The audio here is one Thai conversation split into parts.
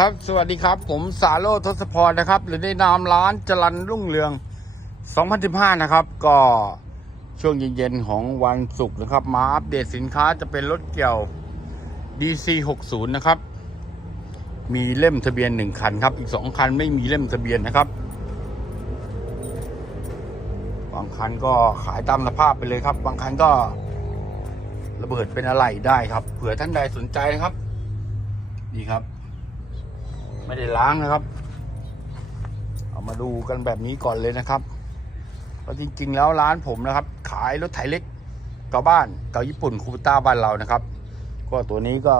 ครับ สวัสดีครับ ผมสาโรทศพรนะครับ หรือในนามร้านจรันรุ่งเรือง 2015 นะครับ ก็ช่วงเย็นๆของวันศุกร์นะครับ มาอัปเดตสินค้าจะเป็นรถเกี่ยว DC 60 นะครับ มีเล่มทะเบียน 1 คันครับ อีก 2 คันไม่มีเล่มทะเบียนนะครับ บางคันก็ขายตามสภาพไปเลยครับ บางคันก็ระเบิดเป็นอะไรได้ครับ เผื่อท่านใดสนใจนะครับนี่ครับ ไม่ได้ล้างนะครับ เอามาดูกันแบบนี้ก่อนเลยนะครับเพราะจริง ๆ แล้วร้านผมนะครับ ขายรถไถเล็กเก่าบ้านเก่าญี่ปุ่นคูปต้าบ้านเรานะครับ ก็ตัวนี้ก็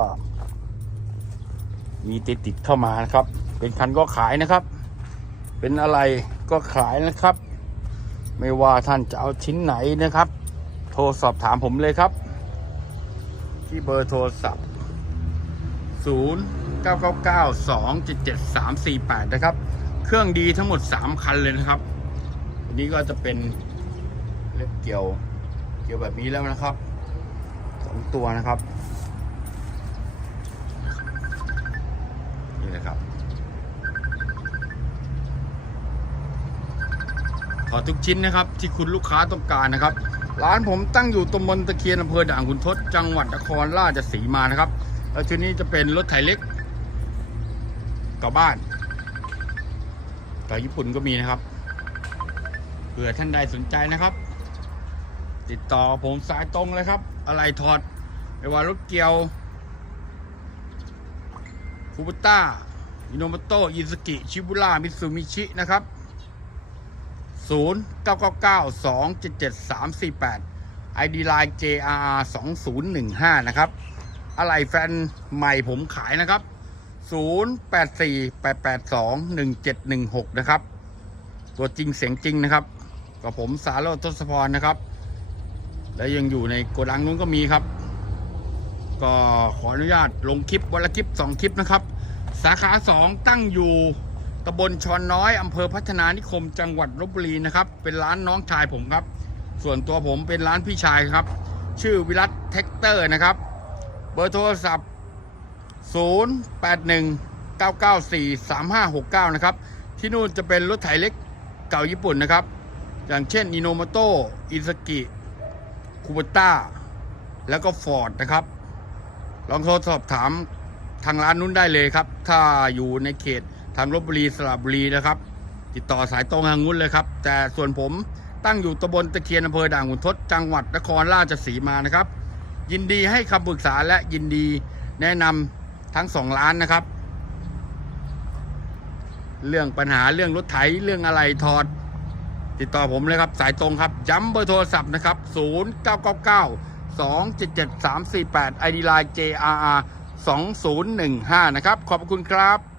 มีติดติดๆเข้ามานะครับ เป็นคันก็ขายนะครับ เป็นอะไรก็ขายนะครับ ไม่ว่าท่านจะเอาชิ้นไหนนะครับ โทรสอบถามผมเลยครับ ที่เบอร์โทรศัพท์0 9 9 9 2 7 7 3 4 8 นะครับ เครื่องดีทั้งหมด 3 คันเลยนะครับอันนี้ก็จะเป็นเล็บเกี่ยว เกี่ยวแบบนี้แล้วนะครับสองตัวนะครับ นี่นะครับ ขอทุกชิ้นนะครับที่คุณลูกค้าต้องการนะครับร้านผมตั้งอยู่ตำบลตะเคียนอำเภอด่านขุนทดจังหวัดนครราชสีมานะครับ แล้วชุดนี้จะเป็นรถไถเล็ก กับบ้านกับญี่ปุ่นก็มีนะครับเผื่อท่านใดสนใจนะครับ ติดต่อผมสายตรงเลยครับ อะไรถอดไม่ว่ารถเกียวคูปต้าอิโนมโตอิซุกิ ชิบุระมิตซูมิชินะครับ 0 9 9 9 2 7 7 3 4 8 ID Line JRR 2015 นะครับ อะไรแฟนใหม่ผมขายนะครับ 0848821716 นะครับ ตัวจริงเสียงจริงนะครับ กับผมสารโรจน์ทศพรนะครับ และยังอยู่ในโกดังนู้นก็มีครับ ก็ขออนุญาตลงคลิปวันละคลิป 2 คลิปนะครับ สาขา 2 ตั้งอยู่ตำบลชอนน้อยอำเภอพัฒนานิคมจังหวัดลบบุรีนะครับ เป็นร้านน้องชายผมครับ ส่วนตัวผมเป็นร้านพี่ชายครับ ชื่อวิรัตเท็กเตอร์นะครับ เบอร์โทรศัพท์ 081 994 3569 นะครับ ที่นู่นจะเป็นรถไถเล็กเก่าญี่ปุ่นนะครับ อย่างเช่นอิโนมโตอิซากิคูบต้าแล้วก็ฟอร์ดนะครับ ลองโทรสอบถามทางร้านนู้นได้เลยครับ ถ้าอยู่ในเขตทางลบบุรีสระบุรีนะครับ ติดต่อสายตรงทางนู้นเลยครับ แต่ส่วนผมตั้งอยู่ตำบลตะเคียนอำเภอด่างขุนทดจังหวัดนครราชสีมานะครับ ยินดีให้คำปรึกษาและยินดีแนะนำ ทั้งสองร้านนะครับ เรื่องปัญหาเรื่องรถไถเรื่องอะไรถอด ติดต่อผมเลยครับ สายตรงครับย้ำเบอร์โทรศัพท์นะครับ 0 9 9 9 2 7 7 3 4 8 ID Line JRR 2015 นะครับ ขอบคุณครับ